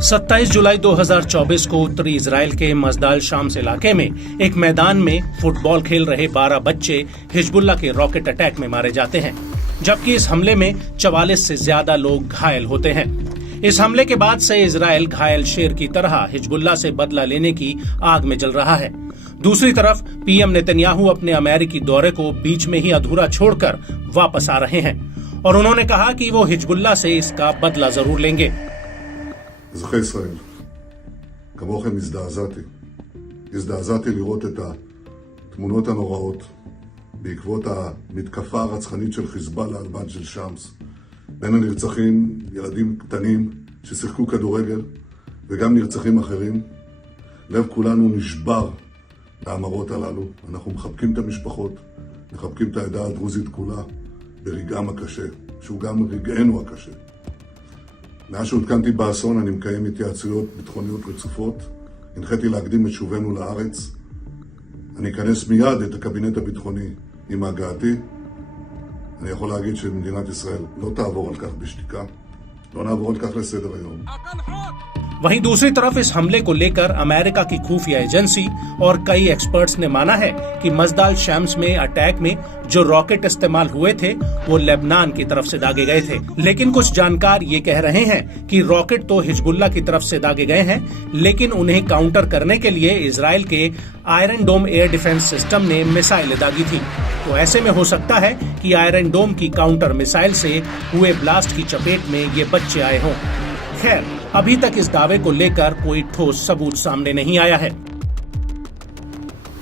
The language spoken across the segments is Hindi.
27 जुलाई 2024 को उत्तरी इजराइल के मजदाल शाम्स इलाके में एक मैदान में फुटबॉल खेल रहे 12 बच्चे हिजबुल्लाह के रॉकेट अटैक में मारे जाते हैं, जबकि इस हमले में 44 से ज्यादा लोग घायल होते हैं। इस हमले के बाद से इजराइल घायल शेर की तरह हिजबुल्लाह से बदला लेने की आग में जल रहा है। दूसरी तरफ पीएम नेतन्याहू अपने अमेरिकी दौरे को बीच में ही अधूरा छोड़कर वापस आ रहे हैं और उन्होंने कहा कि वो हिजबुल्लाह से इसका बदला जरूर लेंगे। אזרחי ישראל, כמוכם הזדעזעתי לראות את התמונות הנוראות בעקבות המתקפה הרצחנית של חיזבאללה על מג'דל שמס. בין הנרצחים ילדים קטנים ששיחקו כדורגל וגם נרצחים אחרים. לב כולנו נשבר מהמראות הללו. אנחנו מחבקים את המשפחות, מחבקים את העדה הדרוזית כולה ברגעם הקשה, שהוא גם רגענו הקשה. מאז שהותקנתי באסון אני מקיים התייעצויות ביטחוניות רצופות. הנחיתי להקדים את שובנו לארץ. אני אכנס מיד את הקבינט הביטחוני עם הגעתי. אני יכול להגיד שמדינת ישראל לא תעבור על כך בשתיקה. לא נעבור על כך לסדר היום. वहीं दूसरी तरफ इस हमले को लेकर अमेरिका की खुफिया एजेंसी और कई एक्सपर्ट्स ने माना है कि मजदाल शम्स में अटैक में जो रॉकेट इस्तेमाल हुए थे वो लेबनान की तरफ से दागे गए थे। लेकिन कुछ जानकार ये कह रहे हैं कि रॉकेट तो हिजबुल्लाह की तरफ से दागे गए हैं, लेकिन उन्हें काउंटर करने के लिए इजराइल के आयरन डोम एयर डिफेंस सिस्टम ने मिसाइलें दागी थी। तो ऐसे में हो सकता है कि आयरन डोम की काउंटर मिसाइल से हुए ब्लास्ट की चपेट में ये बच्चे आए हों। खैर, अभी तक इस दावे को लेकर कोई ठोस सबूत सामने नहीं आया है।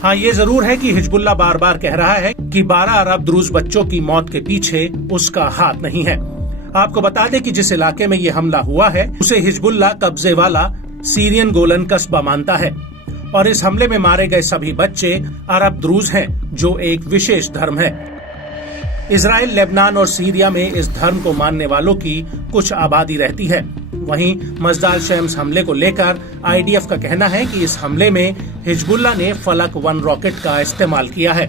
हाँ, ये जरूर है कि हिजबुल्लाह बार बार कह रहा है कि 12 अरब द्रूज बच्चों की मौत के पीछे उसका हाथ नहीं है। आपको बता दें कि जिस इलाके में ये हमला हुआ है उसे हिजबुल्लाह कब्जे वाला सीरियन गोलन कस्बा मानता है और इस हमले में मारे गए सभी बच्चे अरब द्रूज हैं, जो एक विशेष धर्म है। इजराइल, लेबनान और सीरिया में इस धर्म को मानने वालों की कुछ आबादी रहती है। वहीं मजदाल शम्स हमले को लेकर आईडीएफ का कहना है कि इस हमले में हिजबुल्लाह ने फलक 1 रॉकेट का इस्तेमाल किया है।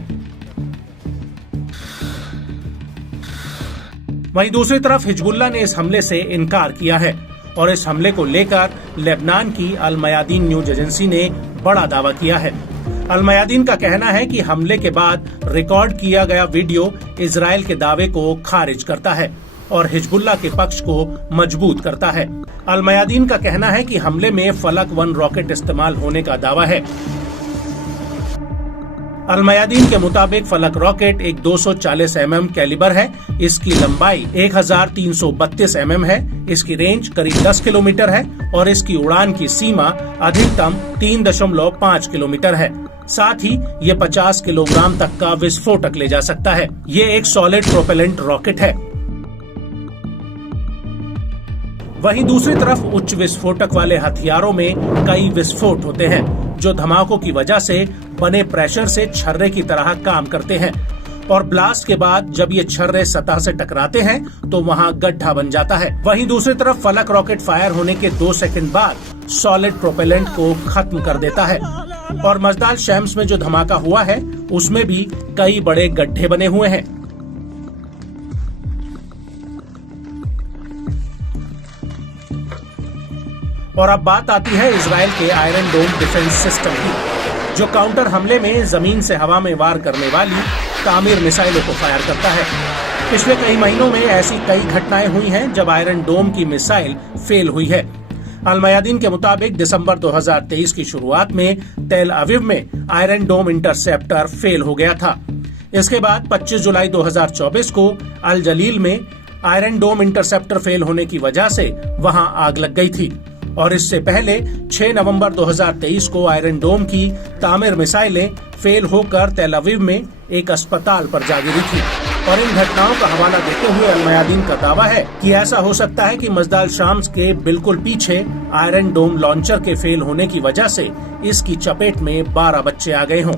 वहीं दूसरी तरफ हिजबुल्लाह ने इस हमले से इनकार किया है और इस हमले को लेकर लेबनान की अल मयादीन न्यूज एजेंसी ने बड़ा दावा किया है। अल मयादीन का कहना है कि हमले के बाद रिकॉर्ड किया गया वीडियो इजराइल के दावे को खारिज करता है और हिजबुल्लाह के पक्ष को मजबूत करता है। अल मयादीन का कहना है कि हमले में फलक 1 रॉकेट इस्तेमाल होने का दावा है। अल मयादीन के मुताबिक फलक रॉकेट एक 240 mm कैलिबर है। इसकी लंबाई 1332 mm है। इसकी रेंज करीब 10 किलोमीटर है और इसकी उड़ान की सीमा अधिकतम 3.5 किलोमीटर है। साथ ही ये 50 किलोग्राम तक का विस्फोटक ले जा सकता है। ये एक सॉलिड प्रोपेलेंट रॉकेट है। वहीं दूसरी तरफ उच्च विस्फोटक वाले हथियारों में कई विस्फोट होते हैं जो धमाकों की वजह से बने प्रेशर से छर्रे की तरह काम करते हैं और ब्लास्ट के बाद जब ये छर्रे सतह से टकराते हैं तो वहाँ गड्ढा बन जाता है। वहीं दूसरी तरफ फलक रॉकेट फायर होने के 2 सेकंड बाद सॉलिड प्रोपेलेंट को खत्म कर देता है और मजदाल शम्स में जो धमाका हुआ है उसमें भी कई बड़े गड्ढे बने हुए हैं। और अब बात आती है इजराइल के आयरन डोम डिफेंस सिस्टम की, जो काउंटर हमले में जमीन से हवा में वार करने वाली तामीर मिसाइलों को फायर करता है। पिछले कई महीनों में ऐसी कई घटनाएं हुई हैं जब आयरन डोम की मिसाइल फेल हुई है। अल मयादीन के मुताबिक दिसंबर 2023 की शुरुआत में तेल अवीव में आयरन डोम इंटरसेप्टर फेल हो गया था। इसके बाद 25 जुलाई 2024 को अल जलील में आयरन डोम इंटरसेप्टर फेल होने की वजह से वहां आग लग गई थी और इससे पहले 6 नवंबर 2023 को आयरन डोम की तामीर मिसाइलें फेल होकर तेल अवीव में एक अस्पताल पर जा गिरी थी। और इन घटनाओं का हवाला देते हुए अल मयादीन का दावा है कि ऐसा हो सकता है कि मजदाल शाम्स के बिल्कुल पीछे आयरन डोम लॉन्चर के फेल होने की वजह से इसकी चपेट में 12 बच्चे आ गए हों।